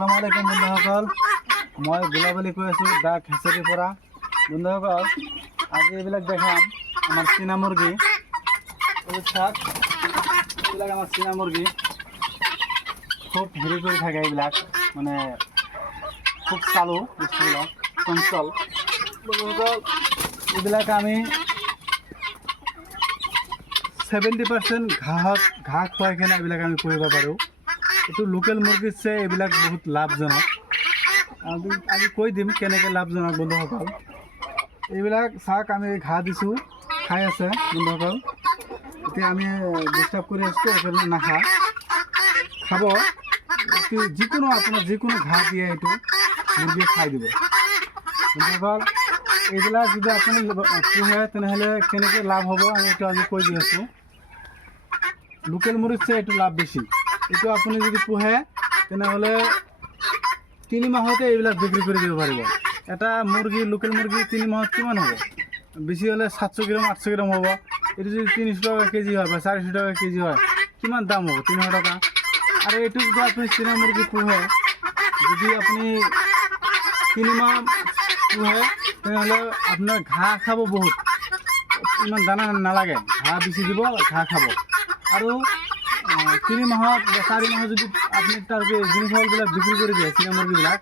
আসসালামু আলাইকুম বন্ধুসকল, মই গোলাবলী কৈ আছোঁ ডাক হেচাৰীৰ পৰা। বন্ধুসকল, আজি এইবিলাক দেখাম আমাৰ চীনা মুৰ্গী। চাওক, এইবিলাক আমাৰ চীনা মুৰ্গী খুব হেৰি কৰি থাকে, এইবিলাক মানে খুব চালু বস্তুবিলাক, চঞ্চল। বন্ধুসকল, এইবিলাক আমি 70% ঘাঁহ খুৱাই কিনে এইবিলাক আমি কৰিব পাৰোঁ। এইটো লোকেল মুৰ্গীতছে এইবিলাক বহুত লাভজনক। আমি কৈ দিম কেনেকৈ লাভজনক। বন্ধুসকল, এইবিলাক চাওক, আমি ঘাঁহ দিছোঁ, খাই আছে বন্ধুসকল। এতিয়া আমি ডিষ্টাৰ্ব কৰি আছোঁ, এইকাৰণে নাখায়, খাব। যিকোনো আপোনাৰ যিকোনো ঘাঁহ দিয়ে এইটো মুৰ্গীয়ে খাই দিব। বন্ধুসকল, এইবিলাক যদি আপুনি পোহে তেনেহ'লে কেনেকৈ লাভ হ'ব আমি এইটো আজি কৈ দি আছোঁ। লোকেল মুৰ্গীতছে এইটো লাভ বেছি। এইটো আপুনি যদি পোহে তেনেহ'লে 3 মাহতে এইবিলাক বিক্ৰী কৰি দিব পাৰিব। এটা মুৰ্গী, লোকেল মুৰ্গী 3 মাহত কিমান হ'ব? বেছি হ'লে 700 গ্ৰাম 800 গ্ৰাম হ'ব। এইটো যদি 300 টকা কেজি হয় বা 400 টকা কেজি হয়, কিমান দাম হ'ব? 300 টকা। আৰু এইটো যদি আপুনি চীনা মুৰ্গী পোহে, যদি আপুনি 3 মাহ পোহে তেনেহ'লে আপোনাৰ ঘাঁহ খাব বহুত, ইমান দানা নালাগে, ঘাঁহ বেছি দিব, ঘাঁহ খাব। আৰু 3 মাহত বা 4 মাহত যদি আপুনি তাৰ জিনিসবিলাক বিক্ৰী কৰি দিয়ে চীনা মুৰ্গীবিলাক,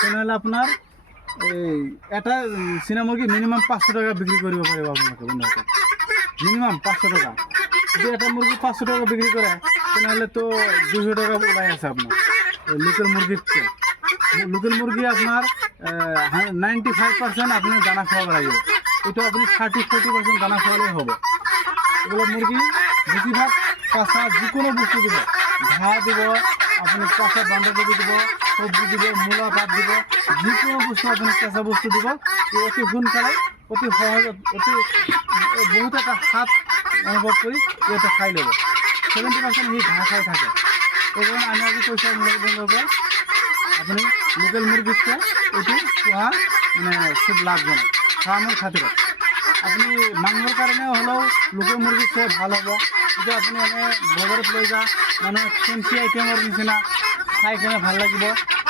তেনেহ'লে আপোনাৰ এই এটা চীনা মুৰ্গী মিনিমাম 500 টকা বিক্ৰী কৰিব পাৰিব আপোনালোকে। বন্ধুসকল, মিনিমাম 500 টকা। যদি এটা মুৰ্গী 500 টকা বিক্ৰী কৰে তেনেহ'লেতো 200 টকা ওলাই আছে আপোনাৰ লোকেল মুৰ্গীতকৈ। লোকেল মুৰ্গী আপোনাৰ 95% আপুনি দানা খুৱাব লাগিব। এইটো আপুনি 30-40% দানা খোৱালেই হ'ব। এইবিলাক মুৰ্গী বেছিভাগ কাঁচা যিকোনো বস্তু দিব, ঘাঁহ দিব, আপুনি কাঁচা বন্ধাকবি দিব, চব্জি দিব, মূলা পাত দিব, যিকোনো বস্তু আপুনি কেঁচা বস্তু দিব, অতি সোনকালে, অতি সহজত, বহুত এটা হাত অনুভৱ কৰি ইয়াতে খাই ল'ব। 70% সি ঘাঁহ খাই থাকে। সেইকাৰণে আমি আজি কৈছোঁ বন্ধুসকল, আপুনি লোকেল মুৰ্গীতকৈ এইটো পোহা মানে খুব লাভজনক ফাৰ্মৰ খাতিৰত। আপুনি মাংসৰ কাৰণেও হ'লেও লোকেল মুৰ্গীতকৈ ভাল হ'ব। যদি আপুনি এনে বজাৰত লৈ যা, মানুহে ফেঞ্চি আইটেমৰ নিচিনা খাই কিনে ভাল লাগিব,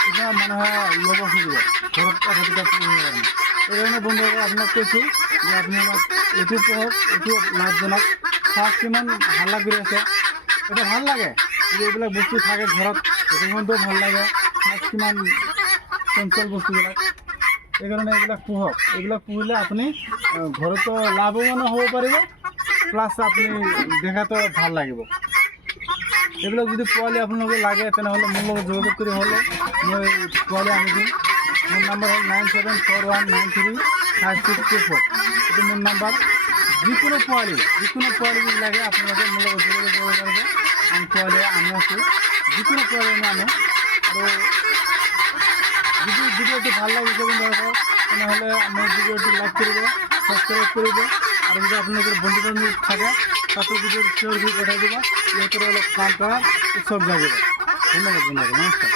এতিয়া মানুহে ল'ব খুজিব ঘৰত এটা দুটা পুহিবৰ কাৰণে। সেইকাৰণে বন্ধুসকল আপোনাক কৈছোঁ যে আপুনি আমাক এইটো পোহক, এইটো লাভজনক। চাওক কিমান ভাল লাগি আছে, এটা ভাল লাগে যে এইবিলাক বস্তু থাকে ঘৰত, দেখোনটোও ভাল লাগে। চাওক কিমান চঞ্চল বস্তুবিলাক। সেইকাৰণে এইবিলাক পোহক। এইবিলাক পুহিলে আপুনি ঘৰতো লাভৱানো হ'ব পাৰিব, প্লাছ আপুনি দেখাতো ভাল লাগিব। এইবিলাক যদি পোৱালি আপোনালোকে লাগে তেনেহ'লে মোৰ লগত যোগাযোগ কৰি হ'লে মই পোৱালি আনি দিম। মোৰ নাম্বাৰ হ'ল 9741935624। এইটো মোৰ নাম্বাৰ। যিকোনো পোৱালি যদি লাগে আপোনালোকে মোৰ লগত যোগাযোগ কৰিব পাৰিব। আমি পোৱালি আনি আছোঁ, যিকোনো পোৱালি আমি আনো। আৰু যদি ভিডিঅ'টো ভাল লাগিছে বন্ধুসকল তেনেহ'লে মোৰ ভিডিঅ'টো লাইক কৰিব, ছাবস্ক্ৰাইব কৰিব। আৰু যদি আপোনালোকৰ বন্ধু বান্ধৱ থাকে তাতো ভিডিঅ'টো শ্বেয়াৰ কৰি পঠাই দিব। ইহঁতৰ অলপ কাম কৰাৰ উৎসৱ জাগিব। ধন্যবাদ বন্ধুসকল, নমস্কাৰ।